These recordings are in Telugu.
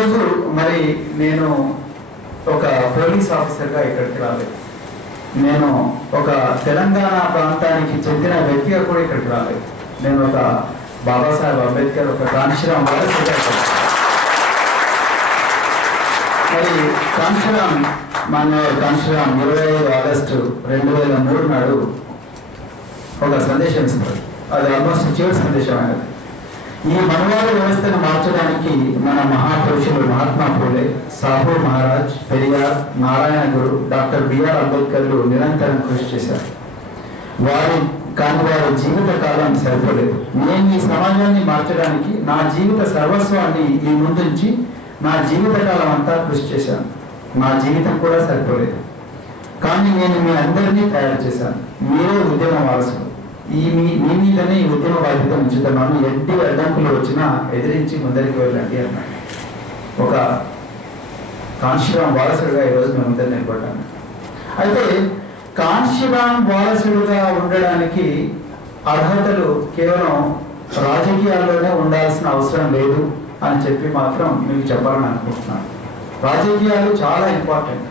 ఈరోజు మరి నేను ఒక పోలీస్ ఆఫీసర్గా ఇక్కడికి రాలేదు, నేను ఒక తెలంగాణ ప్రాంతానికి చెందిన వ్యక్తిగా కూడా ఇక్కడికి రాలేదు, నేను ఒక బాబాసాహెబ్ అంబేద్కర్ ఒక కాంశీరామ్ వారసుగా మరి కాంశీరామ్ 25 ఆగస్టు 2003 నాడు ఒక సందేశం ఇస్తారు. అది ఆల్మోస్ట్ చివరి సందేశం అనేది. ఈ మనవాద వ్యవస్థను మార్చడానికి మన మహాపురుషులు మహాత్మా పూలే, సాహు మహారాజ్, పెరియార్, నారాయణ గురు, డాక్టర్ బిఆర్ అంబేద్కర్లు నిరంతరం కృషి చేశారు. వారి జీవిత కాలం సరిపోలేదు. నేను ఈ సమాజాన్ని మార్చడానికి నా జీవిత సర్వస్వాన్ని మీ ముందుంచి నా జీవిత కాలం అంతా కృషి చేశాను. నా జీవితం కూడా సరిపోలేదు, కానీ నేను మీ అందరినీ తయారు చేశాను. మీరే ఉద్యమ వారసులు. మీ మీదనే ఈ ఉద్యమ బాధ్యత ఉంచుతున్నాను. ఎట్టి అడ్డంకులు వచ్చినా ఎదిరించి ముందరికి వెళ్ళండి అన్నాడు. ఒక కాంశీరామ్ వారసుడుగా ఈరోజు మేము ముందర నిలబడ్డాను. అయితే కాంశీరామ్ వారసుడుగా ఉండడానికి అర్హతలు కేవలం రాజకీయాల్లోనే ఉండాల్సిన అవసరం లేదు అని చెప్పి మాత్రం మీకు చెప్పాలని అనుకుంటున్నాను. రాజకీయాలు చాలా ఇంపార్టెంట్.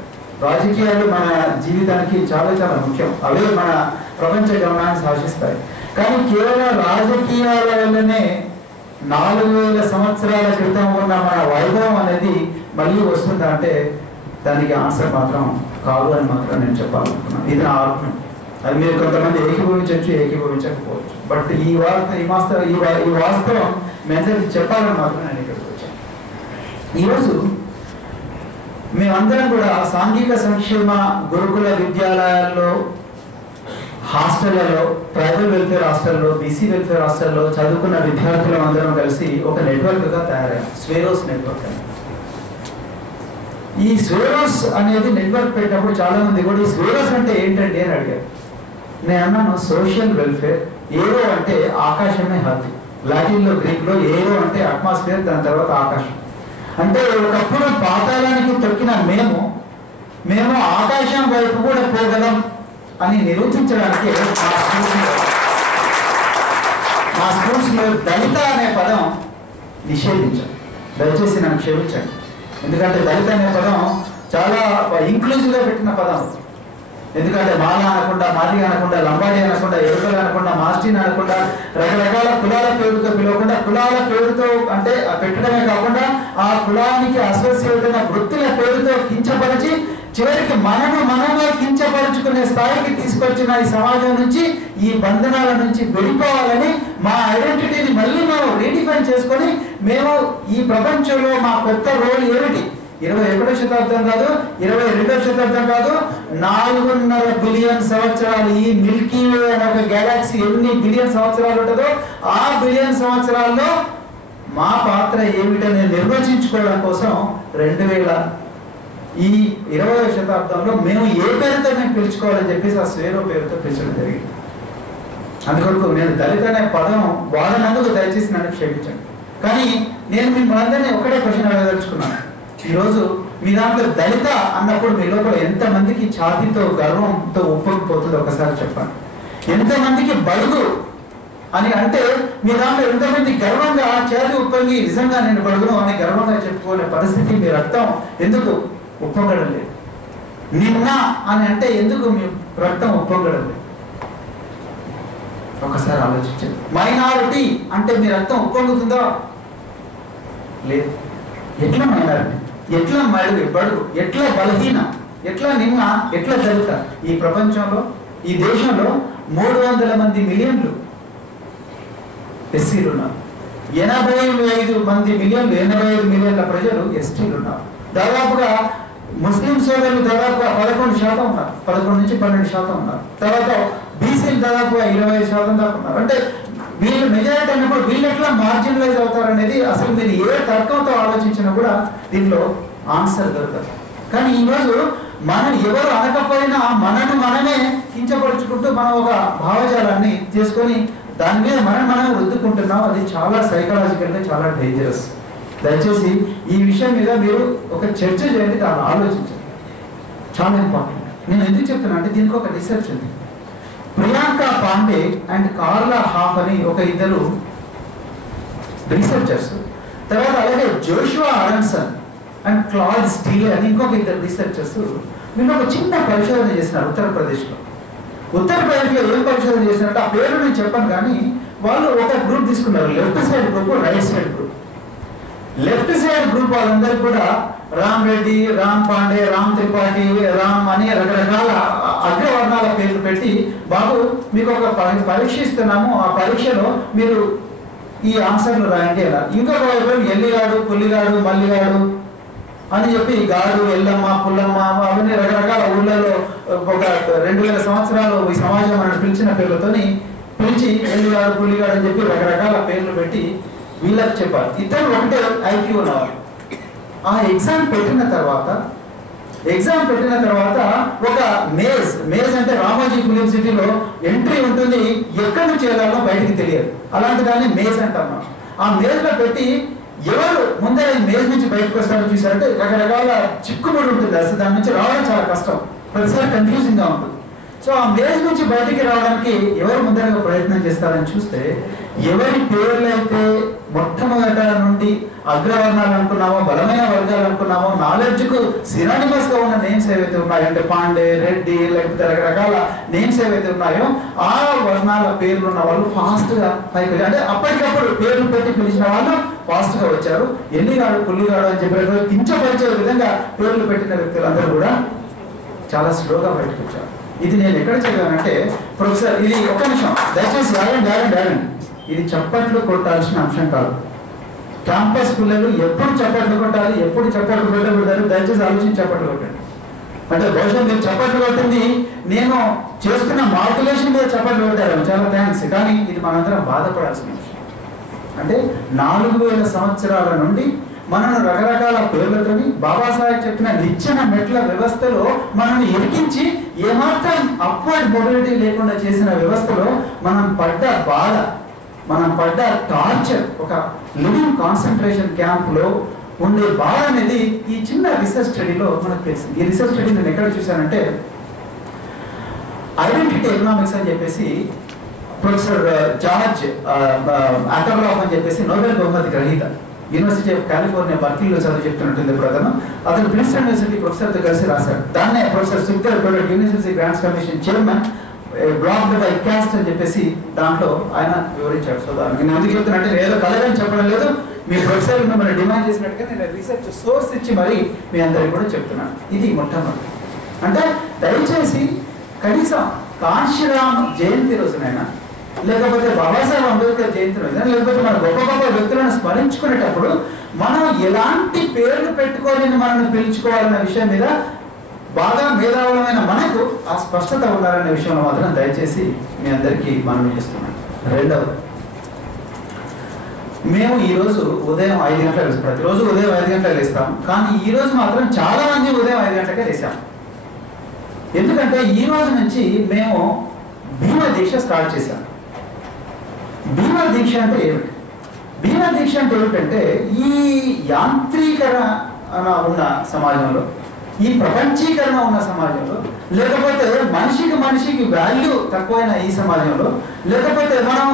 రాజకీయాలు మన జీవితానికి చాలా చాలా ముఖ్యం. అవే మన ప్రపంచ గమనాన్ని శాసిస్తాయి. కానీ కేవలం రాజకీయాల వల్లనే 4000 సంవత్సరాల క్రితం ఉన్న మన వైభవం అనేది మళ్ళీ వస్తుందా అంటే దానికి ఆన్సర్ మాత్రం కాదు అని మాత్రం నేను చెప్పాలనుకున్నాను. ఇది నా ఆత్మ. అది మీరు కొంతమంది ఏకీభవించవచ్చు, ఏకీభవించకపోవచ్చు. బట్ ఈ వాస్తవం మెసేజ్ చెప్పాలని మాత్రం నేను ఇక్కడికి వచ్చాను. ఈరోజు మేమందరం కూడా సాంఘిక సంక్షేమ గురుకుల విద్యాలయాల్లో, హాస్టళ్లలో, ట్రైబల్ వెల్ఫేర్ హాస్టల్లో, బీసీ వెల్ఫేర్ హాస్టల్లో చదువుకున్న విద్యార్థులం అందరం కలిసి ఒక నెట్వర్క్గా తయారయ్యాం. స్వేరోస్ నెట్వర్క్ అని. ఈ స్వేరోస్ అనేది నెట్వర్క్ పెట్టినప్పుడు చాలా మంది కూడా ఈ స్వేరోస్ అంటే ఏంటంటే అని అడిగారు. నేను అన్నాను సోషల్ వెల్ఫేర్. ఏరో అంటే ఆకాశమే హద్దు. లాటిన్లో, గ్రీక్లో ఏరో అంటే అట్మాస్ఫియర్, దాని తర్వాత ఆకాశం. అంటే ఒకప్పుడు పాతాళానికి తొక్కిన మేము ఆకాశం వైపు కూడా పోగలం అని నిరూపించడానికి మా స్కూల్స్లో దళిత అనే పదం నిషేధించాం. దయచేసి నన్ను క్షమించండి. ఎందుకంటే దళిత అనే పదం చాలా ఇంక్లూజివ్గా పెట్టిన పదం. ఎందుకంటే మాల అనకుండా, మాది అనకుండా, లంబాడి అనకుండా, ఎరుకలు అనకుండా, మాస్టిన్ అనకుండా, రకరకాల కులాల పేరుతో పిలవకుండా, కులాల పేరుతో అంటే పెట్టడమే కాకుండా ఆ కులానికి అసోసియేట్ అయిన వృత్తుల పేరుతో కించపరిచి చివరికి మనమే కించపరుచుకునే స్థాయికి తీసుకొచ్చిన ఈ సమాజం నుంచి, ఈ బంధనాల నుంచి వెళ్ళిపోవాలని మా ఐడెంటిటీని మళ్ళీ మేము రీడిఫైన్ చేసుకొని మేము ఈ ప్రపంచంలో మా కొత్త రోల్ ఏమిటి, 21వ శతాబ్దం కాదు, 22వ శతాబ్దం కాదు, 4.5 బిలియన్ సంవత్సరాలు ఈ మిల్కీ వే అనే ఒక గెలాక్సీ ఎన్ని బిలియన్ సంవత్సరాలు ఉంటుందో ఆ బిలియన్ సంవత్సరాల్లో మా పాత్ర ఏమిటని నిర్వచించుకోవడం కోసం 2000 ఈ 20వ శతాబ్దంలో మేము ఏ పేరుతో మేము పిలుచుకోవాలని చెప్పేసి ఆ స్వేరో పేరుతో పిలిచడం జరిగింది. అందుకొరకు నేను దళిత అనే పదం వాడనందుకు దయచేసి నన్ను క్షమించండి. కానీ నేను మిమ్మల్ని ఒకటే క్వశ్చన్ అడగదలుచుకున్నాను. ఈరోజు మీ దాంట్లో దళిత అన్నప్పుడు మీ లోపల ఎంతమందికి ఛాతీతో గర్వంతో ఉప్పొంగిపోతుందో ఒకసారి చెప్పండి. ఎంతమందికి బడుగు అని అంటే మీ దాంట్లో ఎంతమంది గర్వంగా ఛాతీ ఉప్పొంగి నిజంగా నేను బడుగును అని గర్వంగా చెప్పుకునే పరిస్థితి మీ రక్తం ఎందుకు ఉప్పొంగడం లేదు? నిన్న అని అంటే ఎందుకు మీ రక్తం ఉప్పొంగడం లేదు? ఒకసారి ఆలోచించండి. మైనారిటీ అంటే మీ రక్తం ఉప్పొంగుతుందా? లేదు. ఎట్లా మైనారిటీ, ఎట్లా బడుగు, ఎట్లా బలహీన, ఎట్లా నిన్న, ఎట్లా దళిత? ఈ ప్రపంచంలో, ఈ దేశంలో 300 మంది మిలియన్లు ఎస్సీలు ఉన్నారు. 85 మిలియన్ల ప్రజలు ఎస్టీలు ఉన్నారు. దాదాపుగా ముస్లిం సోదరులు దాదాపుగా 11% ఉన్నారు, 11 నుంచి 12% ఉన్నారు. తర్వాత బీసీలు దాదాపుగా 25% దాకా ఉన్నారు. అంటే వీళ్ళు మెజారిటీ అన్నప్పుడు వీళ్ళు ఎట్లా మార్జినలైజ్ అవుతారు అనేది అసలు మీరు ఏ తర్కంతో ఆలోచించినా కూడా దీనిలో ఆన్సర్ దొరకదు. కానీ ఈరోజు మనం ఎవరు అనకపోయినా మనమే కించపరుచుకుంటూ మనం ఒక భావజాలాన్ని చేసుకొని దాని మీద మనం రుద్దుకుంటున్నాం. అది చాలా సైకలాజికల్గా చాలా డేంజరస్. దయచేసి ఈ విషయం మీద మీరు ఒక చర్చ చేయండి, దాన్ని ఆలోచించండి. చాలా ఇంపార్టెంట్. నేను ఎందుకు చెప్తున్నా అంటే దీనికి ఒక రీసెర్చ్ ఉంది. ప్రియాంక పాండే అండ్ కార్లా హాఫ్ అని ఒక ఇద్దరు రీసెర్చర్స్ తర్వాత అలాగే జోషువా ఆరన్సన్ అండ్ క్లాడ్ స్టీలే అని ఇంకొక ఇద్దరు రీసెర్చర్స్ వీళ్ళు ఒక చిన్న పరిశోధన చేసినారు ఉత్తరప్రదేశ్లో. ఉత్తరప్రదేశ్లో ఏం పరిశోధన చేసినారంటే ఆ పేరు నేను చెప్పను, కానీ వాళ్ళు ఒక గ్రూప్ తీసుకున్నారు, left side group, right side group. Left side group వాళ్ళందరూ కూడా రామ్ రెడ్డి, రామ్ పాండే, రామ్ త్రిపాఠి, రామ్ అని రకరకాల అగ్రవర్ణాల పేర్లు పెట్టి, బాబు మీకు ఒక పరీక్ష ఇస్తున్నాము, ఆ పరీక్షలో మీరు ఈ ఆన్సర్లు రాయండి అలా. ఇంకొక వైపు ఎల్లిగాడు, పుల్లిగాడు, మల్లిగాడు అని చెప్పి గాడు, ఎల్లమ్మ, పుల్లమ్మ అవన్నీ రకరకాల ఊళ్ళలో ఒక 2000 సంవత్సరాలు ఈ సమాజం అని పిలిచిన పేర్లతోని పిలిచి ఎల్లిగాడు, పుల్లిగాడు అని చెప్పి రకరకాల పేర్లు పెట్టి వీళ్ళకి చెప్పాలి. ఇద్దరు ఒకటే ఐక్యూ ఉన్నవారు. ఆ ఎగ్జామ్ పెట్టిన తర్వాత ఒక మేజ్ అంటే రామోజీ ఫిలిం సిటీలో ఎంట్రీ ఉంటుంది, ఎక్కడి నుంచి వెళ్ళాలో బయటికి తెలియదు, అలాంటి దాన్ని మేజ్ అంటాం. ఆ మేజ్ లో పెట్టి ఎవరు ముందే మేజ్ నుంచి బయటకు వస్తారో చూసారంటే రకరకాల చిక్కుముడి ఉంటుంది, అసలు దాని నుంచి రావడం చాలా కష్టం, ప్రతిసారి కన్ఫ్యూజింగ్ గా ఉంటుంది. సో ఆ మేజ్ నుంచి బయటికి రావడానికి ఎవరు ముందరగా ప్రయత్నం చేస్తారని చూస్తే, ఎవరి పేర్లైతే మొట్టమొదట నుండి అగ్రవర్ణాలు అనుకున్నామో, బలమైన వర్గాలు అనుకున్నామో, నాలెడ్జ్ కు సినానిమస్ గా ఉన్న నేమ్స్ ఏవైతే ఉన్నాయో, అంటే పాండే, రెడ్డి, లేకపోతే రకరకాల నేమ్స్ ఏవైతే ఉన్నాయో ఆ వర్ణాల పేర్లు ఉన్న వాళ్ళు ఫాస్ట్ గా పైకి, అంటే అప్పటికప్పుడు పేర్లు పెట్టి పిలిచిన వాళ్ళు ఫాస్ట్ గా వచ్చారు. ఎల్లిగాడు, పుల్లిగాడు అని చెప్పి కించపరిచే విధంగా పేర్లు పెట్టిన వ్యక్తులందరూ కూడా చాలా స్లోగా బయటకు వచ్చారు. ఇది నేను ఎక్కడ చదివానంటే, ప్రొఫెసర్ ఇది ఒక్క నిమిషం దయచేసి ఆగండి, ఇది చప్పట్లు కొట్టాల్సిన అంశం కాదు. క్యాంపస్ పిల్లలు ఎప్పుడు చప్పట్లు కొట్టాలి, ఎప్పుడు చప్పట్లు కొట్టకూడదు, దయచేసి ఆలోచించి చప్పట్లు కొట్టండి. అంటే బహుశా మీరు చప్పట్లు కొట్టింది నేను చేస్తున్న మాడ్యులేషన్ మీద చప్పట్లు కొట్టారు, చాలా థ్యాంక్స్. కానీ ఇది మనందరం బాధపడాల్సిన విషయం. అంటే 4000 సంవత్సరాల నుండి మనను రకరకాల పేర్లతోని బాబాసాహెబ్ చెప్పిన నిచ్చెన మెట్ల వ్యవస్థలో మనల్ని ఇరికించి ఏమాత్రం అప్వర్డ్ మొబిలిటీ లేకుండా చేసిన వ్యవస్థలో మనం పడ్డ బాధ, మనం పడ్డ టార్చర్, ఒక లివింగ్ కాన్సన్ట్రేషన్ క్యాంపులో ఉండే బాధ అనేది ఈ చిన్న రీసెర్చ్ స్టడీలో మనకు తెలిసింది. ఈ రీసెర్చ్ స్టడీ నేను ఎక్కడ చూశానంటే, ఐడెంటిటీ ఎకనామిక్స్ అని చెప్పేసి ప్రొఫెసర్ జార్జ్ అటర్లాఫ్ అని చెప్పేసి నోబెల్ బహుమతి గ్రహీత, యూనివర్సిటీ ఆఫ్ కాలిఫోర్నియా బర్క్లీలో చదువు చెప్తున్నట్టుంది అతను ప్రిన్స్టన్ యూనివర్సిటీ ప్రొఫెసర్తో కలిసి రాశాడు. దాన్నే professor Sukhdev Thorat university grants commission chairman blocked by caste అని చెప్పేసి దాంట్లో ఆయన వివరించాడు. సో నేను ఎందుకు చెప్తున్నట్టే ఏదో కలగని చెప్పడం లేదు, మీ ప్రొఫెసర్ మిమ్మల్ని డిమాండ్ చేసినట్టుగా నేను రీసెర్చ్ సోర్స్ ఇచ్చి మరి మీ అందరికి కూడా చెప్తున్నాను. ఇది మొట్టమొదటి. అంటే దయచేసి కనీసం కాంశీరామ్ జయంతి రోజునైనా, లేకపోతే బాబాసాహెబ్ అంబేద్కర్ జయంతి రోజున, లేకపోతే మన గొప్ప గొప్ప వ్యక్తులను స్మరించుకునేటప్పుడు మనం ఎలాంటి పేర్లు పెట్టుకోలేని మనల్ని పిలుచుకోవాలన్న విషయం మీద బాగా మేధావులమైన మనకు ఆ స్పష్టత ఉండాలనే విషయంలో మాత్రం దయచేసి మీ అందరికీ మనవి చేస్తున్నాను. రెండవది, మేము ఈరోజు ఉదయం 5 గంటలకు, ప్రతిరోజు ఉదయం 5 గంటలకు లేస్తాం, కానీ ఈ రోజు మాత్రం చాలా మంది ఉదయం 5 గంటలకే లేసాం. ఎందుకంటే ఈ రోజు నుంచి మేము భీమ దీక్ష స్టార్ట్ చేశాం. భీమ దీక్ష అంటే ఏమిటి? భీమ దీక్ష అంటే ఏమిటంటే, ఈ యాంత్రీకరణ ఉన్న సమాజంలో, ఈ ప్రపంచీకరణ ఉన్న సమాజంలో, లేకపోతే మనిషికి వాల్యూ తక్కువైన ఈ సమాజంలో, లేకపోతే మనం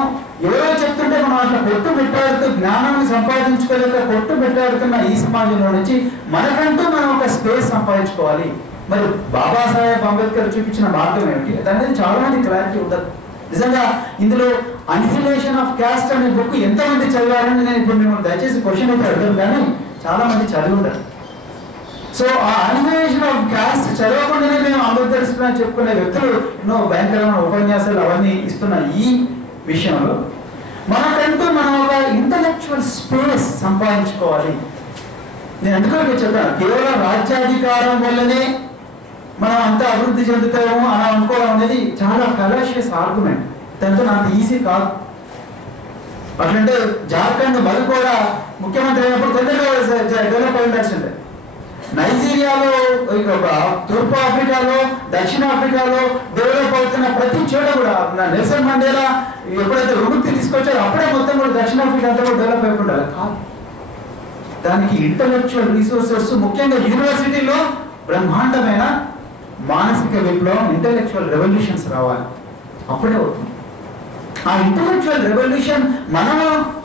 ఎవరో చెప్తుంటే మనం అట్లా కొట్టు పెట్టాడుతూ జ్ఞానాన్ని సంపాదించుకోలేక కొట్టు పెట్టాడుతున్న ఈ సమాజంలో నుంచి మనకంటూ మనం ఒక స్పేస్ సంపాదించుకోవాలి. మరి బాబాసాహెబ్ అంబేద్కర్ చూపించిన మార్గం ఏమిటి అనేది చాలా మంది క్లారిటీ ఉండదు. నిజంగా ఇందులో అన్హిలేషన్ ఆఫ్ క్యాస్ట్ అనే బుక్ ఎంతమంది చదివారని నేను ఇప్పుడు మిమ్మల్ని దయచేసి క్వశ్చన్ అయితే అడగను, కానీ చాలా మంది చదివి ఉంటారు. సో ఆ అన్హిలేషన్ ఆఫ్ క్యాస్ట్ చదవకుండానే మేము అంబేద్కర్ ఇస్తున్నామని చెప్పుకునే వ్యక్తులు ఎన్నో భయంకరమైన ఉపన్యాసాలు అవన్నీ ఇస్తున్న ఈ విషయంలో మనకంటూ మనం ఒక ఇంటలెక్చువల్ స్పేస్ సంపాదించుకోవాలి. నేను ఎందుకంటే చెప్పాను, కేవలం రాజ్యాధికారం వల్లనే మనం అంతా అభివృద్ధి చెందుతాము అని అనుకోవడం అనేది చాలా ఫెలోషియస్ ఆర్గ్యుమెంట్. దాంతో నాకు ఈజీ కాదు. అట్లంటే జార్ఖండ్ మరి కూడా ముఖ్యమంత్రి అయినప్పుడు తొందరగా డెవలప్ అయి ఉండాల్సిందే. నైజీరియాలో, తూర్పు ఆఫ్రికాలో, దక్షిణ ఆఫ్రికాలో డెవలప్ అవుతున్న ప్రతి చోట కూడా నెల్సన్ మండేలా ఎప్పుడైతే విముక్తి తీసుకొచ్చారో అప్పుడే మొత్తం కూడా దక్షిణాఫ్రికా అంతా కూడా డెవలప్ అయిపోయి ఉండాలి. కాదు, దానికి ఇంటలెక్చువల్ రిసోర్సెస్, ముఖ్యంగా యూనివర్సిటీలో బ్రహ్మాండమైన మానసిక విప్లవం, ఇంటలెక్చువల్ రెవల్యూషన్స్ రావాలి, అప్పుడే అవుతుంది. ఆ ఇంటలెక్చువల్ రెవల్యూషన్ మనం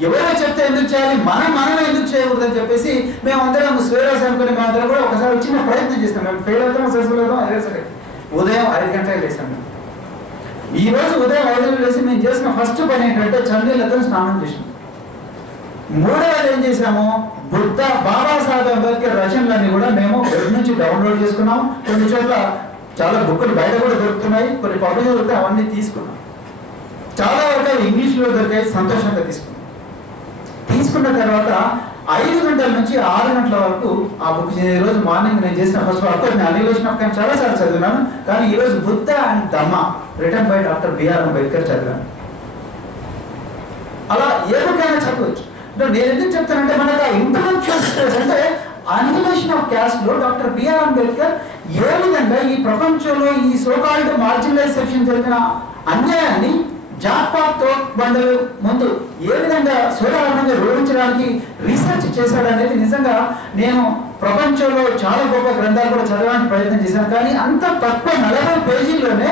ఎవరో చెప్తే ఎందుకు చేయాలి, మనమే ఎందుకు చేయకూడదని చెప్పేసి మేమందరం స్వేరాస్ అనుకుని మేమందరం కూడా ఒకసారి చిన్న ప్రయత్నం చేస్తాం. మేము ఫెయిల్ అవుతాం, సక్సెస్ఫుల్ అవుతాం. అదే సరే ఉదయం 5 గంటలకు లేసాం. ఈ రోజు ఉదయం 5 గంటలకు లేసి మేము చేసిన ఫస్ట్ పని ఏంటంటే చన్నీళ్ళతో స్నానం చేసాం. మూడవది ఏం చేసాము, బాబాసాహెబ్ అంబేద్కర్ రచనలన్నీ కూడా మేము వెబ్ నుంచి డౌన్లోడ్ చేసుకున్నాం. కొన్ని చోట్ల చాలా బుక్కులు బయట కూడా దొరుకుతున్నాయి, కొన్ని పబ్లిక్ దొరికితే అవన్నీ తీసుకున్నాం. చాలా వరకు ఇంగ్లీష్లో దొరికాయి, సంతోషంగా తీసుకున్న తర్వాత 5 గంటల నుంచి 6 గంటల వరకు ఆ బుక్. ఈ రోజు మార్నింగ్ నేను చేసిన ఫస్ట్ వర్క్ అనిలేషన్ ఆఫ్ కానీ చాలాసార్లు చదివినాను, కానీ ఈరోజు Buddha and Dhamma written by doctor B R Ambedkar చదివాను. అలా ఏ బుక్కైనా చదవచ్చు. నేను ఎందుకు చెప్తానంటే మనకు ఆ ఇంటలెక్చువల్ స్పేస్ అంటే అనిలేషన్ ఆఫ్ క్యాస్ట్ లో డాక్టర్ బిఆర్ అంబేద్కర్ ఏ విధంగా ఈ ప్రపంచంలో ఈ సోకాల్డ్ మార్జినలైజ్ సెక్షన్ జరిగిన అన్యాయాన్ని జాక్పాట్ బండలు ముందు ఏ విధంగా సులభంగా వివరించడానికి రీసెర్చ్ చేశాడనేది నిజంగా నేను ప్రపంచంలో చాలా గొప్ప గ్రంథాలు కూడా చదవడానికి ప్రయత్నం చేశాను. కానీ అంత తక్కువ 40 పేజీల్లోనే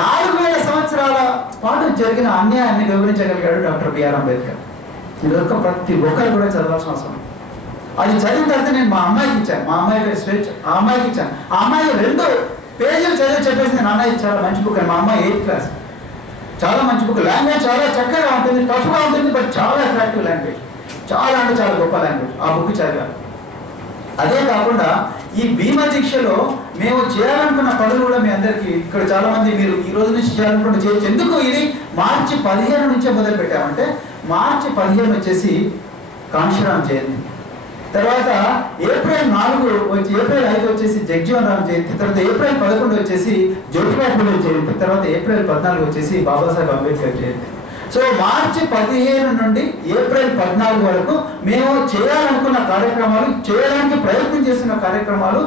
4000 సంవత్సరాల పాటు జరిగిన అన్యాయాన్ని వివరించగలిగాడు డాక్టర్ బిఆర్ అంబేద్కర్. ఇదొక ప్రతి ఒక్కరు కూడా చదవాల్సిన అవసరం. అది చదివిన తర్వాత నేను మా అమ్మాయికి ఇచ్చాను. మా అమ్మాయి పేరు స్వేచ్ఛ. ఆ అమ్మాయికి ఇచ్చాను. ఆ అమ్మాయి 2 పేజీలు చదివి చెప్పేసి నాన్న ఇది చాలా మంచి బుక్ అని. మా అమ్మాయి 8th క్లాస్. చాలా మంచి బుక్. లాంగ్వేజ్ చాలా చక్కగా ఉంటుంది, టఫ్గా ఉంటుంది, బట్ చాలా అట్రాక్టివ్ లాంగ్వేజ్. చాలా అంటే చాలా గొప్ప లాంగ్వేజ్. ఆ బుక్ చదివాను. అదే కాకుండా ఈ భీమ దీక్షలో మేము చేయాలనుకున్న పనులు కూడా మీ అందరికీ ఇక్కడ చాలా మంది మీరు ఈ రోజు నుంచి చేయాలనుకుంటే చేయొచ్చు. ఎందుకు ఇది మార్చి 15 నుంచే మొదలు పెట్టామంటే, మార్చి 15 వచ్చేసి కాంశీరామ్ జయంతి, తర్వాత ఏప్రిల్ 5 వచ్చేసి జగ్జీవన్ రామ్ జయంతి, తర్వాత ఏప్రిల్ 11 వచ్చేసి జ్యోతిబా ఫూలే జయంతి, తర్వాత ఏప్రిల్ 14 వచ్చేసి బాబాసాహెబ్ అంబేద్కర్ జయంతి. సో మార్చి 15 నుండి ఏప్రిల్ 14 వరకు మేము చేయాలనుకున్న కార్యక్రమాలు, చేయడానికి ప్రయత్నం చేస్తున్న కార్యక్రమాలు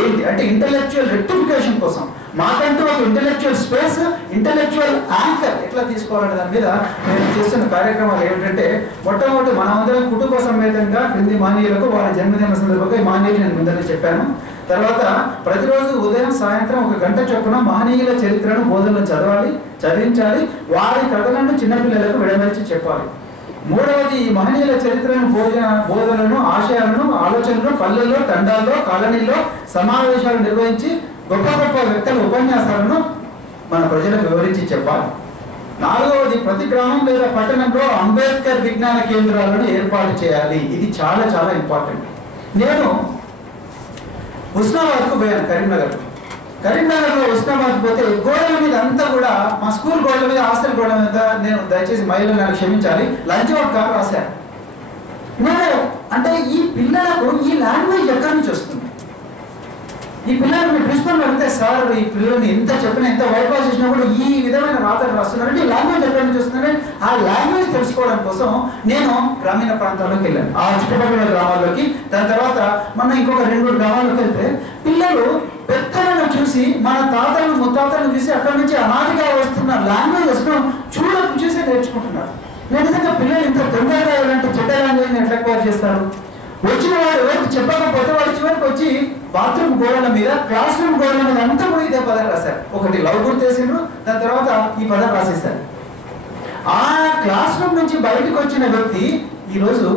ఏంటి అంటే ఇంటలెక్చువల్ రెక్టిఫికేషన్ కోసం మాకంటూ ఒక ఇంటలెక్చువల్ స్పేస్, ఇంటలెక్చువల్ యాంకర్ ఎట్లా తీసుకోవాలనే దాని మీద మేము చేస్తున్న కార్యక్రమాలు ఏమిటంటే, మొట్టమొదటి మనమందరం కుటుంబ సమేతంగా క్రింది మానీయులకు వారి జన్మదిన సందర్భంగా ఈ మానీయులు నేను ముందరే చెప్పాను. తర్వాత ప్రతిరోజు ఉదయం సాయంత్రం 1 గంట చొప్పున మహనీయుల చరిత్రను బోధనలు చదివించాలి. వారి కథలను చిన్నపిల్లలకు విడమర్చి చెప్పాలి. మూడవది ఈ మహనీయుల చరిత్రను బోధనలను, ఆశయాలను, ఆలోచనలు పల్లెల్లో, తండాల్లో, కాలనీల్లో సమావేశాలు నిర్వహించి గొప్ప గొప్ప వ్యక్తుల ఉపన్యాసాలను మన ప్రజలకు వివరించి చెప్పాలి. నాలుగవది ప్రతి గ్రామం లేదా పట్టణంలో అంబేద్కర్ విజ్ఞాన కేంద్రాలను ఏర్పాటు చేయాలి. ఇది చాలా చాలా ఇంపార్టెంట్. నేను ఉస్నాబాద్కు పోయాను, కరీంనగర్లో ఉస్నాబాద్ పోతే గోడల మీద అంతా కూడా మా స్కూల్ గోడల మీద, హాస్టల్ గోడల మీద, నేను దయచేసి మహిళలు నన్ను క్షమించాలి, లంచ్ అవుట్ కాదు రాశాను. నేను అంటే ఈ పిల్లలకు ఈ లాంగ్వేజ్ ఎక్కడి నుంచి వస్తుంది? ఈ పిల్లలు మీ ప్రిన్సిపల్ అడిగితే, సార్ ఈ పిల్లల్ని ఎంత చెప్పినా, ఎంత వైట్ వాష్ చేసినా కూడా ఈ విధమైన రాతలు రాస్తున్నారంటే ఈ లాంగ్వేజ్ ఎక్కడి నుంచి వస్తుందంటే, ఆ లాంగ్వేజ్ తెలుసుకోవడం కోసం నేను గ్రామీణ ప్రాంతాల్లోకి వెళ్ళాను, ఆ చుట్టుపక్కల గ్రామాల్లోకి. దాని తర్వాత మన ఇంకొక 2-3 గ్రామాల్లోకి వెళ్తే పిల్లలు పెద్దలను చూసి, మన తాతలను ముత్తాతలను చూసి అక్కడి నుంచి అనాదిగా వస్తున్న లాంగ్వేజెస్ను చూసి నేర్చుకుంటున్నారు. నేను నిజంగా పిల్లలు ఇంత తొందరగా ఇలాంటి చెడ్డ లాంగ్వేజ్ ఎట్లా ఎక్వైర్ చేస్తారు? వచ్చిన వాడు ఎవరికి చెప్పకపోతే వాడు చివరికి వచ్చి బాత్రూమ్ గోడల మీద, క్లాస్ రూమ్ గోడల మీద అంతా కూడా ఇదే పదం రాశారు. ఒకటి లవ్ గుర్తేసిండ్రు, దాని తర్వాత ఈ పదం రాసేశారు. ఆ క్లాస్ రూమ్ నుంచి బయటకు వచ్చిన వ్యక్తి ఈరోజు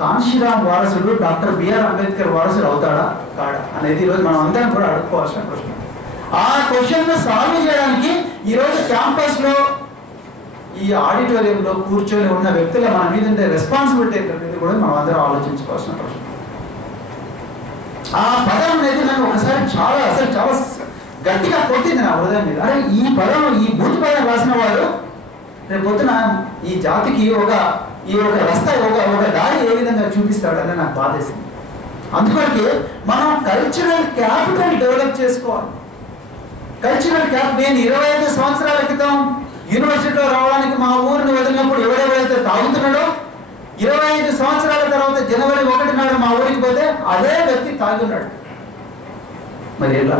కాంశీరామ్ వారసుడు, డాక్టర్ బిఆర్ అంబేద్కర్ వారసుడు అవుతాడా కాడా అనేది ఈరోజు మనం అందరం కూడా అడుక్కోవాల్సిన ప్రశ్న. ఆ క్వశ్చన్ సాల్వ్ చేయడానికి ఈరోజు క్యాంపస్ లో, ఈ ఆడిటోరియంలో కూర్చొని ఉన్న వ్యక్తుల మన మీద ఉండే రెస్పాన్సిబిలిటీ అనేది కూడా మనం అందరం ఆలోచించుకోవాల్సిన ప్రశ్న. ఆ పదం అనేది నాకు ఒకసారి చాలా గట్టిగా కొట్టింది నా హృదయం మీద. అరే ఈ పదం, ఈ బూత్ పదం రాసిన వాడు రేపు పొద్దున ఈ జాతికి ఒక రస్తా, ఒక దారి ఏ విధంగా చూపిస్తాడని నాకు బాధేసింది. అందుకని మనం కల్చరల్ క్యాపిటల్ డెవలప్ చేసుకోవాలి. Cultural capital. నేను 25 సంవత్సరాల క్రితం యూనివర్సిటీలో రావడానికి మా ఊరిని వదిలినప్పుడు ఎవరెవరైతే తాగుతున్నాడో, 25 సంవత్సరాల తర్వాత జనవరి 1 నాడు మా ఊరికి పోతే అదే వ్యక్తి తాగున్నాడు. మరి ఎలా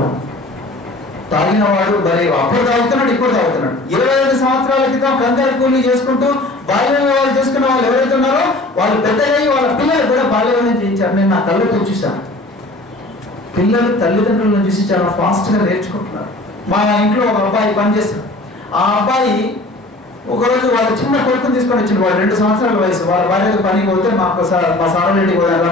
తాగిన వాడు మరి అప్పుడు తాగుతున్నాడు, ఇప్పుడు తాగుతున్నాడు. 25 సంవత్సరాల క్రితం కంకర కూలీ చేసుకుంటూ బాల్య వివాహాలు చేసుకున్న వాళ్ళు ఎవరైతే ఉన్నారో వాళ్ళు పెద్దయ్యి వాళ్ళ పిల్లలు కూడా బాల్య వివాహం చేయించారు. నేను నా కళ్ళతో చూశాను. పిల్లలు తల్లిదండ్రులను చూసి చాలా ఫాస్ట్గా నేర్చుకుంటున్నారు. మా ఇంట్లో ఒక అబ్బాయి పనిచేస్తాడు. ఆ అబ్బాయి ఒకరోజు వాళ్ళ చిన్న కొడుకుని తీసుకొని వచ్చింది, వాడు 2 సంవత్సరాల వయసు. వాళ్ళ భార్య పనికి పోతే మా సారోళ్ళింటికి పోదారా,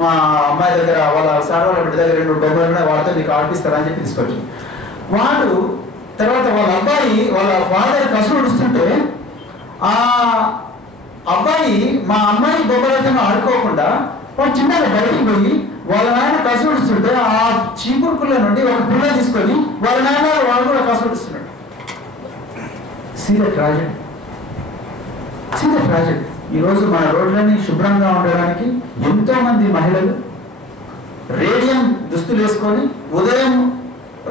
మా అమ్మాయి దగ్గర వాళ్ళ సార్ వాళ్ళ బిడ్డ దగ్గర 2 డబ్బులు వాళ్ళతో నీకు ఆడిపిస్తారని చెప్పి తీసుకొచ్చింది. వాడు తర్వాత వాళ్ళ అబ్బాయి వాళ్ళ ఫాదర్ కసులు ఉడుస్తుంటే ఆ అబ్బాయి మా అమ్మాయి బొమ్మలతో ఆడుకోకుండా వాడు చిన్నగా బయటికి పోయి వాళ్ళ నాయన కసులు ఉడుస్తుంటే ఆ చీపురుకుల నుండి ఒక పుల్ల తీసుకొని వాళ్ళ నాయన వాడు కూడా కసులు ఉడుస్తున్నాడు. ట్రాజెడీ. ఈరోజు మన రోడ్లన్నీ శుభ్రంగా ఉండడానికి ఎంతో మంది మహిళలు రేడియం దుస్తులు వేసుకొని ఉదయం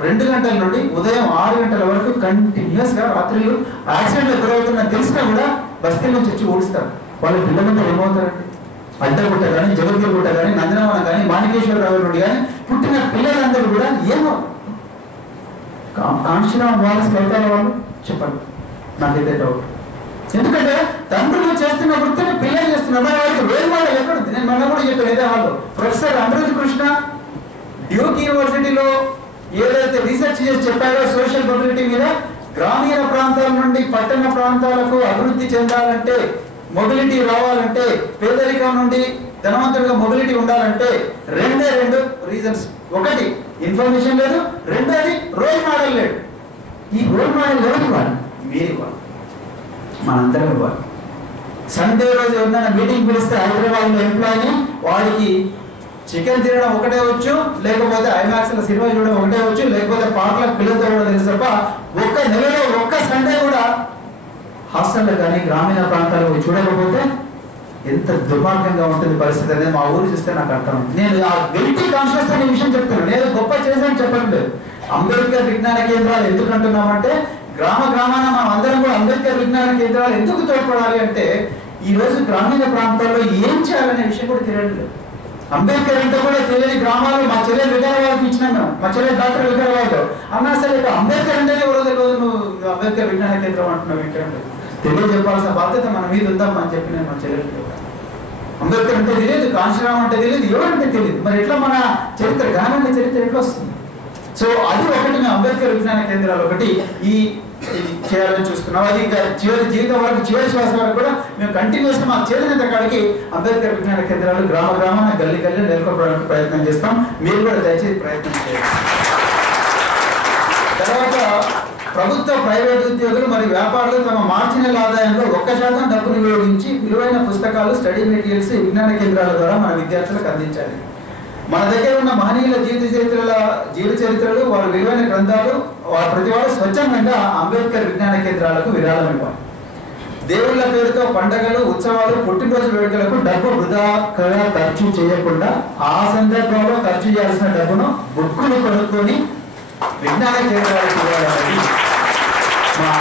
2 గంటల నుండి ఉదయం 6 గంటల వరకు కంటిన్యూస్ గా రాత్రులు యాక్సిడెంట్లు గురవుతున్నా తెలిసినా కూడా బస్తీల నుంచి వచ్చి ఓడిస్తారు. వాళ్ళ పిల్లలంతా ఏమవుతారండి? అడ్డగుట్ట కానీ, జగద్గిరిగుట్ట కానీ, నందనవనం కానీ, మాణికేశ్వరరావు నుండి కానీ పుట్టిన పిల్లలందరూ కూడా ఏమో కాంశీరామ్ వారసులు అవుతారా వాళ్ళు? చెప్పండి, నాకైతే డౌట్. ఎందుకంటే తండ్రులు చేస్తున్న వృత్తిని పిల్లలు చేస్తున్నారు. వారికి రోల్ మోడల్ ఎక్కడుంది? నేను మొన్న కూడా చెప్పాను, ఇదే వాళ్ళు ప్రొఫెసర్ అమృత్ కృష్ణ డ్యూక్ యూనివర్సిటీలో ఏదైతే రీసెర్చ్ చేసి చెప్పారో సోషల్ మొబిలిటీ మీద, గ్రామీణ ప్రాంతాల నుండి పట్టణ ప్రాంతాలకు అభివృద్ధి చెందాలంటే, మొబిలిటీ రావాలంటే, పేదరికం నుండి ధనవంతుడిగా మొబిలిటీ ఉండాలంటే 2 రీజన్స్. ఒకటి ఇన్ఫర్మేషన్ లేదు, రెండోది రోల్ మోడల్ లేదు. ఈ రోల్ మోడల్ ఎవరు ఇవ్వాలి? మీరు ఇవ్వాలి, మనందరం ఇవ్వాలి. సండే రోజు ఏదైనా మీటింగ్ పిలిస్తే హైదరాబాద్లో ఎంప్లాయీని వాడికి చికెన్ తినడం ఒకటే వచ్చు, లేకపోతే ఐమాక్స్లో సినిమా చూడడం ఒకటే వచ్చు, లేకపోతే పార్కులకు పిల్లలతో కూడా తెలుసు తప్ప ఒక్క నెలలో ఒక్క సండే కూడా హాస్టల్లో కానీ గ్రామీణ ప్రాంతాల్లో చూడకపోతే ఎంత దుర్మార్గంగా ఉంటుంది పరిస్థితి అనేది మా ఊరు చూస్తే నాకు అర్థం. నేను ఆ గిల్టీ కాన్షియస్ అనే విషయం చెప్తున్నాను. నేను గొప్ప చేశాను చెప్పడం లేదు. అంబేద్కర్ విజ్ఞాన కేంద్రాలు ఎందుకు అంటున్నామంటే, గ్రామాన మనం అందరం కూడా అంబేద్కర్ విజ్ఞాన కేంద్రాలు ఎందుకు తోడ్పడాలి అంటే, ఈ రోజు గ్రామీణ ప్రాంతాల్లో ఏం చేయాలనే విషయం కూడా తెలియదు. అంబేద్కర్ అంటే కూడా తెలియని గ్రామాలు మా చెల్లెలు వికారాబాద్కి ఇచ్చినాం మేము. మా చెల్లెలు డాక్టర్ వికారాబాద్ అన్నా సరే అంబేద్కర్ అంటేనే ఎవరో తెలియదు, నువ్వు అంబేద్కర్ విజ్ఞాన కేంద్రం అంటున్నావు ఏంటంటే తెలియజెప్పాల్సిన బాధ్యత మన మీద ఉందాం అని చెప్పి నేను మా చెల్లెలు. అంబేద్కర్ అంటే తెలియదు, కాంశీరామ్ అంటే తెలియదు, ఎవరంటే తెలియదు. మరి ఎట్లా మన చరిత్ర, గాంధీ చరిత్ర ఎట్లా వస్తుంది? సో అది ఒకటి మేము అంబేద్కర్ విజ్ఞాన కేంద్రాలు ఒకటి ఈ చేయాలని చూస్తున్నాం. అది ఇంకా జీవితం వరకు, చివరి శ్వాస వరకు కూడా మేము కంటిన్యూస్ గా మాకు చేరినంత కాడికి అంబేద్కర్ విజ్ఞాన కేంద్రాలు గ్రామాన గల్లీ నెలకొల్పడానికి ప్రయత్నం చేస్తాం. మీరు కూడా దయచేసి ప్రయత్నం చేయాలి. తర్వాత ప్రభుత్వ, ప్రైవేట్ ఉద్యోగులు మరియు వ్యాపారులు తమ మార్జినల్ ఆదాయంలో 1% డబ్బును వినియోగించి విలువైన పుస్తకాలు, స్టడీ మెటీరియల్స్ విజ్ఞాన కేంద్రాల ద్వారా మన విద్యార్థులకు అందించాలి. మన దగ్గర ఉన్న మహనీయుల జీవిత చరిత్రలు, వారి విలువైన గ్రంథాలు ప్రతి వారు స్వచ్ఛందంగా అంబేద్కర్ విజ్ఞాన కేంద్రాలకు విరాళం ఇవ్వాలి. దేవుళ్ళ పేరుతో పండుగలు, ఉత్సవాలు, పుట్టినరోజు వేడుకలకు డబ్బు వృధాగా ఖర్చు చేయకుండా ఆ సందర్భంలో ఖర్చు చేయాల్సిన డబ్బును బుక్కులు కొనుక్కొని విజ్ఞాన కేంద్రాలకు ఇవ్వాలని మా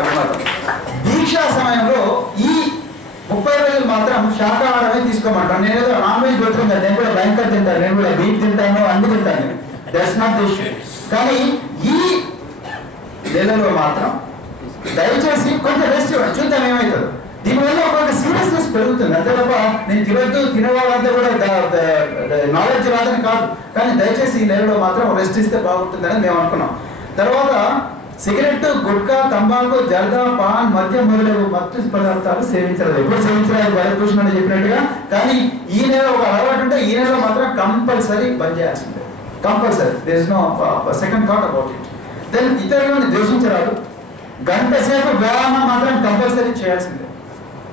అభిమతం. దీక్షా సమయంలో ఈ 30 రోజులు మాత్రం శాకాహారమే తీసుకోమంటాను. నేను ఏదో నాన్ వెజ్ పెడుతుంది, నేను కూడా భయంకర తింటాను, నేను కూడా బీఫ్ తింటాను, అన్ని తింటాను. That's not the issue. కానీ ఈ నెలలో మాత్రం దయచేసి కొంచెం రెస్ట్ ఇవ్వండి, చూద్దాం ఏమవుతుందో. దీనివల్ల ఒక సీరియస్నెస్ పెరుగుతుంది అంతే తప్ప నేను తినద్దు, తినేవాళ్ళంతా కూడా నాలెడ్జ్ రాదని కాదు. కానీ దయచేసి ఈ నెలలో మాత్రం రెస్ట్ ఇస్తే బాగుంటుందని మేము అనుకున్నాం. తర్వాత సిగరెట్, గుట్కా, తంబాకు, జర్దా, పాన్, మద్యం మొదలగు మత్తు పదార్థాలు సేవించలేదు. ఎప్పుడు సేవించలేదు భరతభూషణ్ అని చెప్పినట్టుగా. కానీ ఈ నెల ఒక అలవాటు ఉంటే ఈ నెలలో మాత్రం కంపల్సరీ బంద్ చేయాల్సిందే, compulsory. There is no second thought about it. Then ఇతరులను ద్వేషించరాదు. గంట సేపు వ్యాయామం మాత్రం కంపల్సరీ చేయాల్సిందే,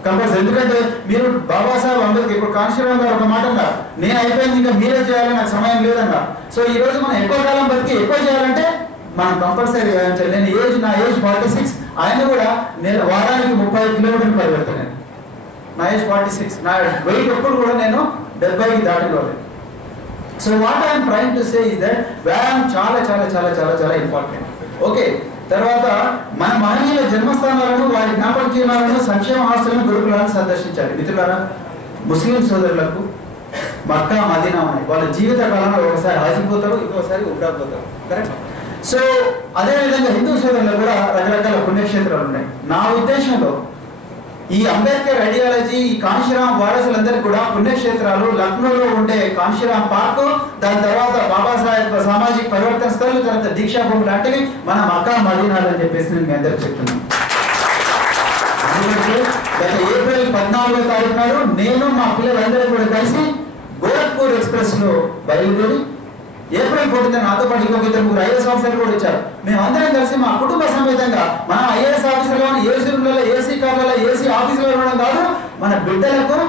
కంపల్సరీ. ఎందుకంటే మీరు బాబాసాహెబ్ అంబేద్కర్, ఇప్పుడు కాంశీరామ్ గారు ఒక మాట అన్నారు, నేను అయిపోయింది ఇంకా మీరే చేయాలని నాకు సమయం లేదన్నారు. సో ఈ రోజు మనం ఎక్కువ కాలం బతికి ఎక్కువ చేయాలంటే మనం కంపల్సరీ వ్యాయామం. నేను నా ఏజ్ 46, ఆయన కూడా నేను వారానికి 30 కిలోమీటర్లు పరిగెడుతున్నాను. నా ఏజ్ 46, నా వెయిట్ ఎప్పుడు కూడా నేను 70కి దాటిలోనే. So what I'm trying to say is that వ్యాయామం చాలా చాలా చాలా చాలా చాలా ఇంపార్టెంట్. ఓకే. తర్వాత మన మహనీయుల జన్మస్థానాలను, వారి జ్ఞాపక చిహ్నాలను, సంక్షేమ హాస్టలను, గురుకులాలను సందర్శించాలి. మిత్రులారా, ముస్లిం సోదరులకు మక్కా, మదీనా ఉన్నాయి. వాళ్ళ జీవిత కాలంలో ఒకసారి హాజీపోతారు, ఇంకోసారి ఉమ్రాపోతారు. కరెక్ట్. సో అదేవిధంగా హిందూ సోదరులు కూడా రకరకాల పుణ్యక్షేత్రాలు ఉన్నాయి. నా ఉద్దేశంలో ఈ అంబేద్కర్ ఐడియాలజీ, ఈ కాంశీరామ్ వారసులందరికీ కూడా పుణ్యక్షేత్రాలు, లక్నోలో ఉండే కాంశీరామ్ పార్క్, దాని తర్వాత బాబాసాహెబ్ సామాజిక పరివర్తన స్థలాలు, తర్వాత దీక్షా భూమి లాంటివి మన మక్కా, మదీనాలు అని చెప్పేసి నేను మీ అందరికి చెప్తున్నాను. ఎందుకంటే గత ఏప్రిల్ 14వ తారీఖు నాడు నేను మా పిల్లలందరూ కూడా కలిసి గోరఖ్పూర్ ఎక్స్ప్రెస్ లో బయలుదేరి ఏప్రిల్ 14 నాతో పాటు ఇంకొక 2-3 ఐఏఎస్ ఆఫీసర్లు కూడా వచ్చారు. మేమందరం కలిసి మా కుటుంబ సమేతంగా మన ఐఏఎస్ ఆఫీసర్లను ఏసీ రూమ్లలో, ఏసీ కార్లలో, ఏసీ ఆఫీసులో ఉండడం కాదు, మన బిడ్డలకు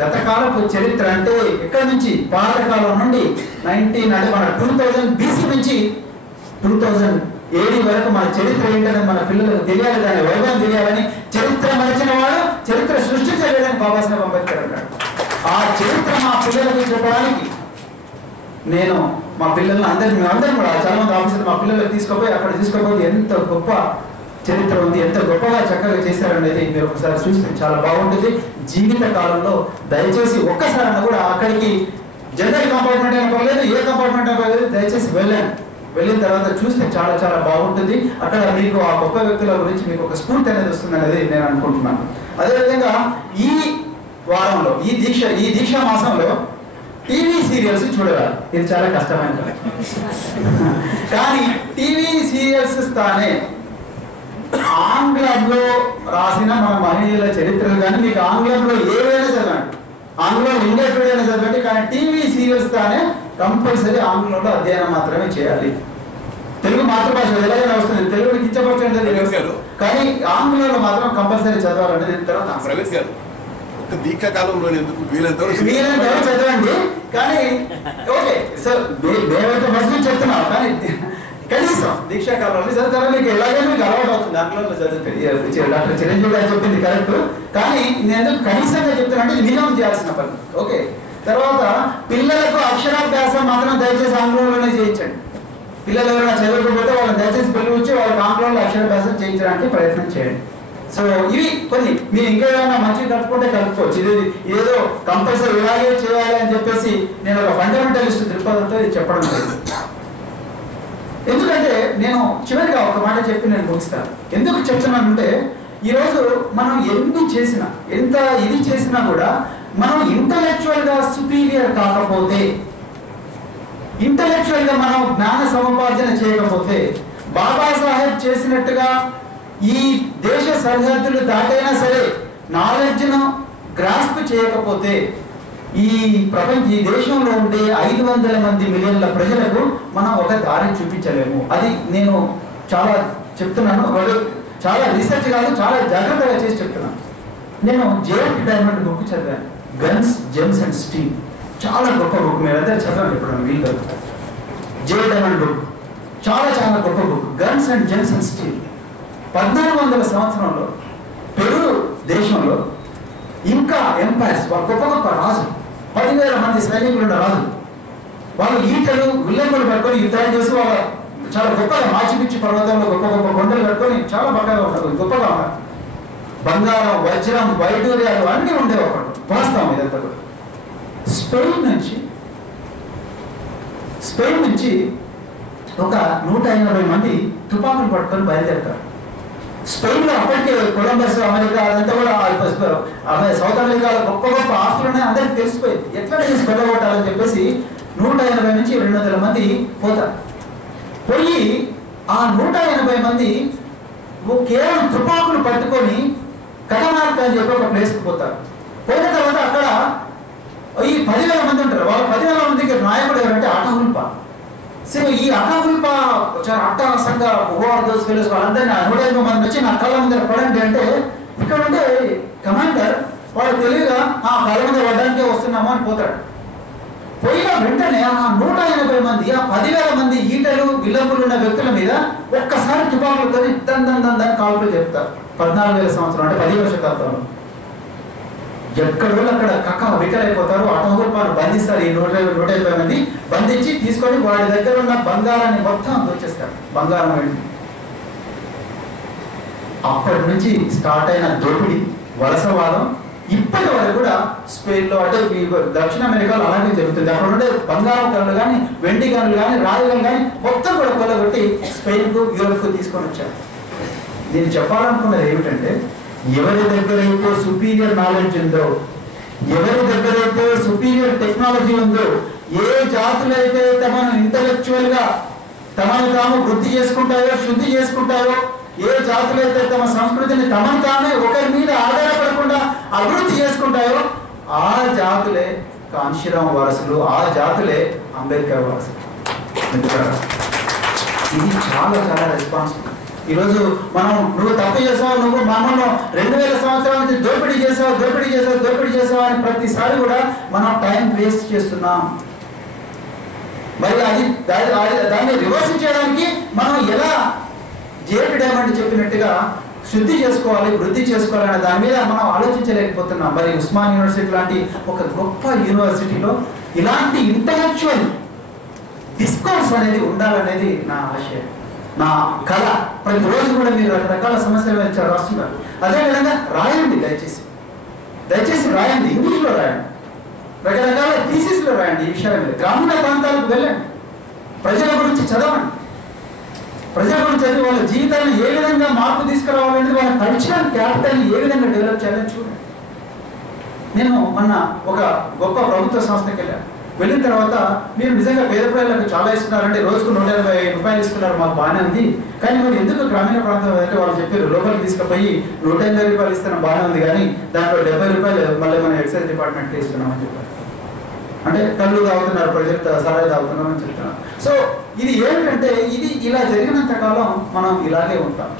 గత కాలపు చరిత్ర అంటే ఎక్కడి నుంచి పాతకాలం నుండి 2000 BC నుంచి 2000 AD వరకు మన చరిత్ర ఏంటని మన పిల్లలకు తెలియాలి, దాని వైభవం తెలియాలని, చరిత్ర మరచిన వాడు చరిత్ర సృష్టించలేదని బాబాసాహెబ్ అంబేద్కర్ అన్నాడు. ఆ చరిత్ర మా పిల్లలకు చెప్పడానికి నేను మా పిల్లల్ని మేమందరం కూడా చాలా మంది ఆఫీసర్లు మా పిల్లలకు తీసుకుపోయి అక్కడ తీసుకుపోయి ఎంత గొప్ప చరిత్ర ఉంది, ఎంత గొప్పగా చక్కగా చేశారనేది మీరు ఒకసారి చూస్తే చాలా బాగుంటుంది. జీవిత కాలంలో దయచేసి ఒక్కసారైనా కూడా అక్కడికి జనరల్ కంపార్ట్మెంట్ అయినా పర్లేదు, ఏ కంపార్ట్మెంట్ అయినా పర్లేదు, దయచేసి వెళ్ళిన తర్వాత చూస్తే చాలా చాలా బాగుంటుంది. అక్కడ మీకు ఆ గొప్ప వ్యక్తుల గురించి మీకు ఒక స్ఫూర్తి అనేది వస్తుంది అనేది నేను అనుకుంటున్నాను. అదేవిధంగా ఈ వారంలో ఈ దీక్ష మాసంలో టీవీ సీరియల్స్ చూడగలరు. ఇది చాలా కష్టమైన కానీ టీవీ సీరియల్స్ స్థానే ఆంగ్లంలో రాసిన మన మహనీయుల చరిత్రలు కానీ మీకు ఆంగ్లంలో ఏవైనా చదవండి, ఆంగ్లంలో ఇండియా టుడే అయినా చదవండి, కానీ టీవీ సీరియల్స్ తానే కంపల్సరీ ఆంగ్లంలో అధ్యయనం మాత్రమే చేయాలి. తెలుగు మాతృభాష ఎలాగైనా వస్తుంది, తెలుగుని కించపరచండి, కానీ ఆంగ్లంలో మాత్రం కంపల్సరీ చదవాలంటే తర్వాత దీక్ష కాలంలో వీలైనంత చదవండి. కానీ ఓకే సార్ మేమైతే ఫస్ట్ చెప్తున్నాం, కానీ కనీసం దీక్షా కాలంలో చదువుతారా మీకు ఎలాగైనా మీకు అలవాటు అవుతుంది ఆంగ్లంలో చదువుతుంది. డాక్టర్ చిరంజీవి గారు చెప్పింది కరెక్ట్, కానీ నేను కనీసంగా చెప్తున్నా మినిమం చేయాల్సిన పని. ఓకే, తర్వాత పిల్లలకు అక్షరాభ్యాసం మాత్రం దయచేసి ఆంగ్లంలోనే చేయించండి. పిల్లలు ఎవరైనా చదవకపోతే వాళ్ళని దయచేసి పిల్లలు వాళ్ళకి ఆంగ్లంలో అక్షరాభ్యాసం చేయించడానికి ప్రయత్నం చేయండి. సో ఇవి కొన్ని మీరు ఇంకా ఏమైనా మంచిగా కలుపుకుంటే కలుపుకోవచ్చు. ఇది ఏదో కంపల్సరీ ఇలాగే చేయాలి అని చెప్పేసి నేను ఒక ఫండమెంటలిస్ట్ దృక్పథంతో ఇది చెప్పడం లేదు. ఎందుకంటే నేను చివరిగా ఒక మాట చెప్పి నేను ముగిస్తాను. ఎందుకు చెప్తున్నానంటే ఈరోజు మనం ఎన్ని చేసినా, ఎంత ఇది చేసినా కూడా మనం ఇంటలెక్చువల్గా సుపీరియర్ కాకపోతే, ఇంటలెక్చువల్గా మనం జ్ఞాన సముపార్జన చేయకపోతే, బాబాసాహెబ్ చేసినట్టుగా ఈ దేశ సరిహద్దులు దాటైనా సరే నాలెడ్జ్ను గ్రాస్ప్ చేయకపోతే ఈ దేశంలో ఉండే 500 మిలియన్ల ప్రజలకు మనం ఒక దారి చూపించలేము. అది నేను చాలా చెప్తున్నాను, వాళ్ళు చాలా రీసెర్చ్ కాదు, చాలా జాగ్రత్తగా చేసి చెప్తున్నాను. నేను జేఎఫ్ డైమండ్ బుక్ చదివాను, గన్స్, జెమ్స్ అండ్ స్టీల్. చాలా గొప్ప బుక్, మీరు అదే చదవండి ఇప్పుడు వీలు దొరుకుతారు. జేఎఫ్ డైమండ్ బుక్ చాలా చాలా గొప్ప book, guns and gems and steel. 1400 సంవత్సరంలో పెరు దేశంలో ఇంకా ఎంపైర్స్, వాళ్ళ గొప్ప గొప్ప రాజులు, 10,000 మంది సైనికులు ఉన్న రాజులు, వాళ్ళు ఈటలు విల్లంబులు పట్టుకొని యుద్ధాలు చేసి వాళ్ళ చాలా గొప్పగా మాచిపిచ్చి పర్వతంలో గొప్ప గొప్ప కొండలు కట్టుకొని చాలా బాగా ఉన్నారు, గొప్పగా ఉన్నారు. బంగారం, వజ్రం, వైడూర్యాలు అన్నీ ఉండేవి ఒకటి. వాస్తవం ఇదంతా కూడా. స్పెయిన్ నుంచి ఒక 180 మంది తుపాకులు పట్టుకొని బయలుదేరుతారు. స్పెయిన్ లో అప్పటికే కొలంబస్, అమెరికా అదంతా కూడా సౌత్ అమెరికాలో గొప్ప గొప్ప ఆస్తులు ఉన్నాయి, అందరికి తెలిసిపోయింది. ఎట్లా చేసి వెళ్ళగొట్టాలని చెప్పేసి 180 నుంచి 200 మంది పోతారు. పోయి ఆ 180 మంది కేవలం తుపాకులు పట్టుకొని కటనార్క్ అని చెప్పి ఒక ప్లేస్కి పోతారు. పోయిన తర్వాత అక్కడ ఈ 10,000 మంది ఉంటారు. వాళ్ళ 10,000 మందికి నాయకుడు ఎవరంటే అటహుల్పా. సో ఈ అటహుల్పా చాలా అట్టహాసంగా వాళ్ళందరినీ 180 మంది వచ్చి నా కళ్ళ ముందర పడండి అంటే, ఇక్కడ ఉండే కమాండర్ వాడు తెలివిగా ఆ కళ్ళ ముందర పడడానికే వస్తున్నాము అని పోతాడు. పోయిన వెంటనే ఆ 180 మంది, ఆ 10,000 మంది ఈటలు విల్లంబులు ఉన్న వ్యక్తుల మీద ఒక్కసారి తుపాకులతో దాన్ని కాల్పులు చెప్తారు. 14,000 సంవత్సరం అంటే 10వ శతాబ్దంలో. ఎక్కడో అక్కడ కక్క వికలైపోతారు. అటహుల్పాను బంధిస్తారు. ఈ 180 మంది బంధించి తీసుకొని వాడి దగ్గర ఉన్న బంగారాన్ని మొత్తం దొచ్చేస్తారు. బంగారం వెళ్ళి అప్పటి నుంచి స్టార్ట్ అయిన దోపిడీ, వలసవాదం ఇప్పటి వరకు కూడా స్పెయిన్ లో అంటే దక్షిణ అమెరికాలో అలాగే జరుగుతుంది. అక్కడ ఉండే బంగారం గనులు కానీ, వెండి గనులు కానీ, రాయి గనులు కానీ మొత్తం కూడా కొల్లగొట్టి స్పెయిన్ కు, యూరోప్ కు తీసుకొని వచ్చారు. నేను చెప్పాలనుకున్నది ఏమిటంటే, ఎవరి దగ్గరైతే సుపీరియర్ నాలెడ్జ్ ఉందో, ఎవరి దగ్గరైతే సుపీరియర్ టెక్నాలజీ ఉందో, ఏ జాతులైతే తమను ఇంటలెక్చువల్ గా తమను తాము వృద్ధి చేసుకుంటాయో, శుద్ధి చేసుకుంటాయో, ఏ జాతులైతే తమ సంస్కృతిని తమను తామే ఒకరి మీద ఆధారపడకుండా అభివృద్ధి చేసుకుంటాయో ఆ జాతులే కాంశీరామ్ వారసులు, ఆ జాతులే అంబేద్కర్ వారసులు. ఇది చాలా చాలా రెస్పాన్సిబుల్. ఈరోజు మనం నువ్వు తప్పు చేసావు, నువ్వు మమ్మల్ని 2000 సంవత్సరాల నుంచి దోపిడీ చేసావు అని ప్రతిసారి కూడా మనం టైం వేస్ట్ చేస్తున్నాం. మరి అది దాన్ని రివర్స్ చేయడానికి మనం ఎలా జేపీ డైమండ్ చెప్పినట్టుగా శుద్ధి చేసుకోవాలి, వృద్ధి చేసుకోవాలనే దాని మీద మనం ఆలోచించలేకపోతున్నాం. మరి ఉస్మాన్ యూనివర్సిటీ లాంటి ఒక గొప్ప యూనివర్సిటీలో ఇలాంటి ఇంటలెక్చువల్ డిస్కోర్స్ అనేది ఉండాలనేది నా ఆశయం, నా కళ. ప్రతిరోజు కూడా మీరు రకరకాల సమస్యలు రాస్తున్నారు. అదేవిధంగా రాయండి, దయచేసి రాయండి, ఇంగ్లీష్లో రాయండి, రకరకాల థీసిస్లో రాయండి. ఈ విషయాల మీద గ్రామీణ ప్రాంతాలకు వెళ్ళండి, ప్రజల గురించి చదవండి, ప్రజల గురించి చదివి వాళ్ళ జీవితాలను ఏ విధంగా మార్పు తీసుకురావాలంటే వాళ్ళ కల్చరల్ క్యాపిటల్ని ఏ విధంగా డెవలప్ చేయాలని చూడండి. నేను మొన్న ఒక గొప్ప ప్రభుత్వ సంస్థకి వెళ్ళాను. వెళ్ళిన తర్వాత మీరు నిజంగా పేద ప్రజలకు చాలా ఇస్తున్నారంటే రోజుకు 180 రూపాయలు ఇస్తున్నారు, మాకు బాగానే ఉంది, కానీ మరి ఎందుకు గ్రామీణ ప్రాంతం అంటే వాళ్ళు చెప్పారు లోపలికి తీసుకుపోయి 180 రూపాయలు ఇస్తున్నాం బాగానే ఉంది, కానీ దాంట్లో 70 రూపాయలు మళ్ళీ మన ఎక్సైజ్ డిపార్ట్మెంట్కి ఇస్తున్నామని చెప్పారు. అంటే కళ్ళు తాగుతున్నారు ప్రజలు, సారాయి తాగుతున్నారు అని చెప్తున్నారు. సో ఇది ఏమిటంటే ఇది ఇలా జరిగినంత కాలం మనం ఇలాగే ఉంటాం.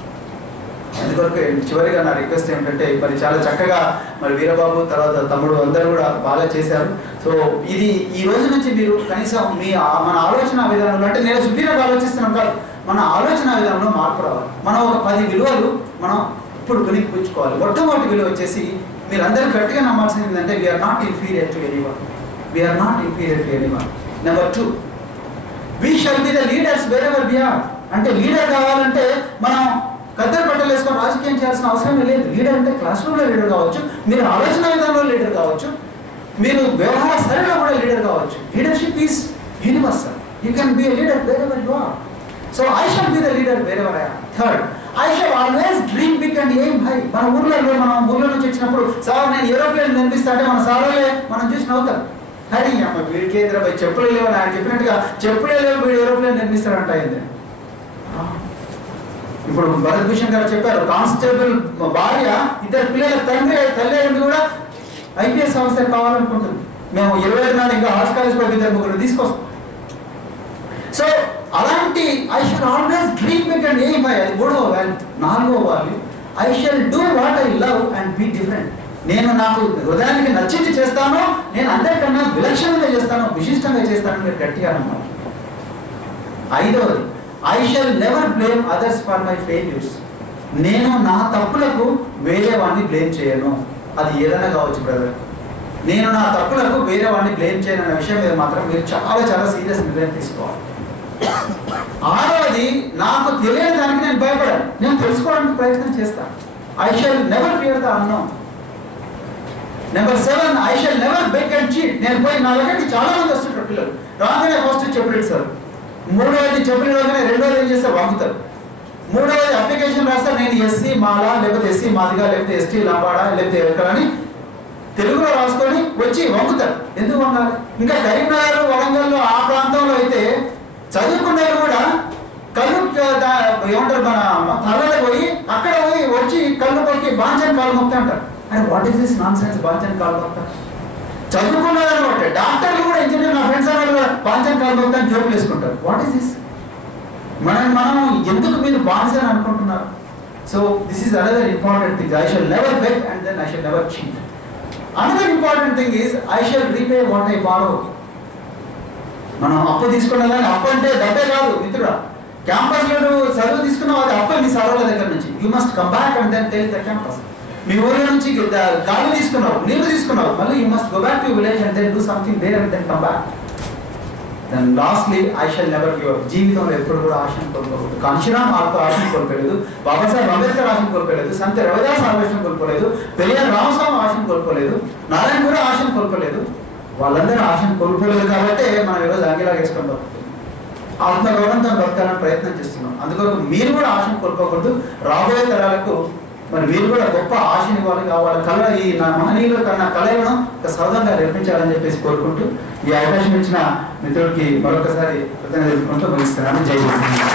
అందుకొరకు చివరిగా నా రిక్వెస్ట్ ఏమిటంటే మరి చాలా చక్కగా మరి వీరబాబు తర్వాత తమ్ముడు అందరూ కూడా బాగా చేశారు. సో ఇది ఈ రోజు నుంచి మీరు కనీసం మన ఆలోచన విధానంలో, అంటే నేను సుపీరియర్గా ఆలోచిస్తున్నాం కాదు, మన ఆలోచన విధానంలో మార్పు రావాలి. మనం ఒక 10 విలువలు మనం ఇప్పుడు కొనిపుచ్చుకోవాలి. మొట్టమొదటి విలువ వచ్చేసి మీరు అందరూ గట్టిగా నమ్మాల్సింది ఏంటంటే we are not inferior to anyone. Number 2, we shall be the leaders wherever we are. అంటే లీడర్ కావాలంటే మనం కద్దరు బట్టలు వేసుకొని రాజకీయం చేయాల్సిన అవసరమే లేదు. లీడర్ అంటే క్లాస్ రూమ్లో లీడర్ కావచ్చు, మీరు ఆలోచన విధానంలో లీడర్ కావచ్చు, మీరు వ్యవహార శైలిలో కూడా లీడర్ కావచ్చు. Leadership is universal. You can be a leader wherever you are. So I shall be the leader wherever I am. Third, I shall always dream big and aim high. మన ఊర్లో నుంచి వచ్చినప్పుడు సార్ నేను ఏరోప్లేన్ నిర్మిస్తా అంటే మన సార్లే మనం చూసి నవ్వుతారు. కానీ అమ్మ వీడికి ఏంద్రపై చెప్పులే లేవని ఆయన చెప్పినట్టుగా చెప్పులే లేవు వీడు ఏరోప్లేన్ నిర్మిస్తాడంట. అయింది ఇప్పుడు భరత్ భూషణ్ గారు చెప్పారు, కానిస్టేబుల్ భార్య 2 పిల్లల తల్లి అయింది కూడా ఐపీఎస్ సంస్థ కావాలనుకుంటుంది. మేము 25 నాడు ఇంకా ఆర్ట్స్ కాలేజ్ లో 2-3 తీసుకొస్తాం. సో అలాంటి I shall always dream big and aim high. అది 3వ వాల్యూ. 4వ value, I shall do what I love and be different. నేను నాకు హృదయానికి నచ్చింది చేస్తాను, నేను అందరికన్నా విలక్షణంగా చేస్తాను, విశిష్టంగా చేస్తాను, మీరు గట్టిగా అన్నమాట. 5వది, I shall never blame others for my failures. నేను నా తప్పులకు వేరే వాడిని బ్లేమ్ చేయను. అది ఏదైనా కావచ్చు బ్రదర్. నేను నా తప్పులకు వేరే వాడిని బ్లేమ్ చేయను అనే విషయం మీద మాత్రం మీరు చాలా చాలా సీరియస్ నిర్ణయం తీసుకోవాలి. 6వది, నాకు తెలియని దానికి నేను భయపడాను, నేను తెలుసుకోవడానికి ప్రయత్నం చేస్తాను. I shall never fear the unknown. Number 7, I shall never beg and cheat. నేను పోయి నా దగ్గరికి చాలా మంది వస్తుంటారు పిల్లలు, రాగానే ఫస్ట్ చెప్పులు ఇస్తారు. 3వది చెప్పులు రాగానే 2వది ఏం చేస్తారు, వంగుతారు. 3వది అప్లికేషన్ రాస్తారు, నేను ఎస్సీ మాలా లేకపోతే ఎస్సీ మాదిగా లేకపోతే ఎస్టీ లంబాడా లేకపోతే ఎక్కడని తెలుగులో రాసుకొని వచ్చి వంగుతారు. ఎందుకు వంగాలి? ఇంకా కరీంనగర్ వరంగల్లో ఆ ప్రాంతంలో అయితే చదువుకున్నారు కూడా కళ్ళు ఏమంటారు మన తలలో పోయి అక్కడ పోయి వచ్చి కళ్ళు కొట్టి బాంచన్ కాలు మొక్తా అంటారు. And what is this nonsense బాంచన్ కాలు మొక్తా? చదువుకున్నారు అనమాట. డాక్టర్లు కూడా ఇంజనీర్ నా ఫ్రెండ్స్ అన్నారు కూడా బాంచన్ కాలు మొక్తా అని జోకులు వేసుకుంటారు. What is this? మనం ఎందుకు మీరు బాన్స్ అని అనుకుంటున్నారు? So this is another important thing. I shall never beg and then I shall never cheat. Another important thing is I shall repay what I borrow. మనం అప్పు తీసుకున్నా, అప్పు అంటే డబ్బే కాదు మిత్రుడా. క్యాంపస్ లో చదువు తీసుకున్నావు, అది అప్పు మీ సర్వల దగ్గర నుంచి. You must come back and then tell the campus. మీ ఊళ్ళో నుంచి గాలి తీసుకున్నావు, నీళ్లు తీసుకున్నావు, మళ్ళీ you must go back to village and then do something there and then come back. Then lastly I shall never give up. జీవితంలో ఎప్పుడు కూడా ఆశను కోల్పోకూడదు. కాంశీరామ్ ఆశను కోల్పోలేదు, బాబాసాహెబ్ అంబేద్కర్ ఆశను కోల్పోలేదు, సంత రవిదాస్ ఆశను కోల్పోలేదు, పెరియార్ రామస్వామి ఆశను కోల్పోలేదు, నారాయణ కూడా ఆశను కోల్పోలేదు. వాళ్ళందరూ ఆశను కోల్పోలేదు కాబట్టి మనం ఈరోజు అంగిలా వేసుకొని బతుకుతున్నాం. ఆత్మగౌరవంతో బతకాలని ప్రయత్నం చేస్తున్నాం. అందుకొరకు మీరు కూడా ఆశను కోల్పోకూడదు. రాబోయే తరాలకు మరి మీరు కూడా గొప్ప ఆశని ఇవ్వాలి. వాళ్ళ కళ ఈ నా మహనీయుల కన్నా కళలను ఒక సౌదంగా నిర్మించాలని చెప్పేసి కోరుకుంటూ ఈ అవకాశం ఇచ్చిన మిత్రుడికి మరొకసారి కృతజ్ఞతలు తెలుపుకుంటూ ముగిస్తున్నాను. జై హింద్.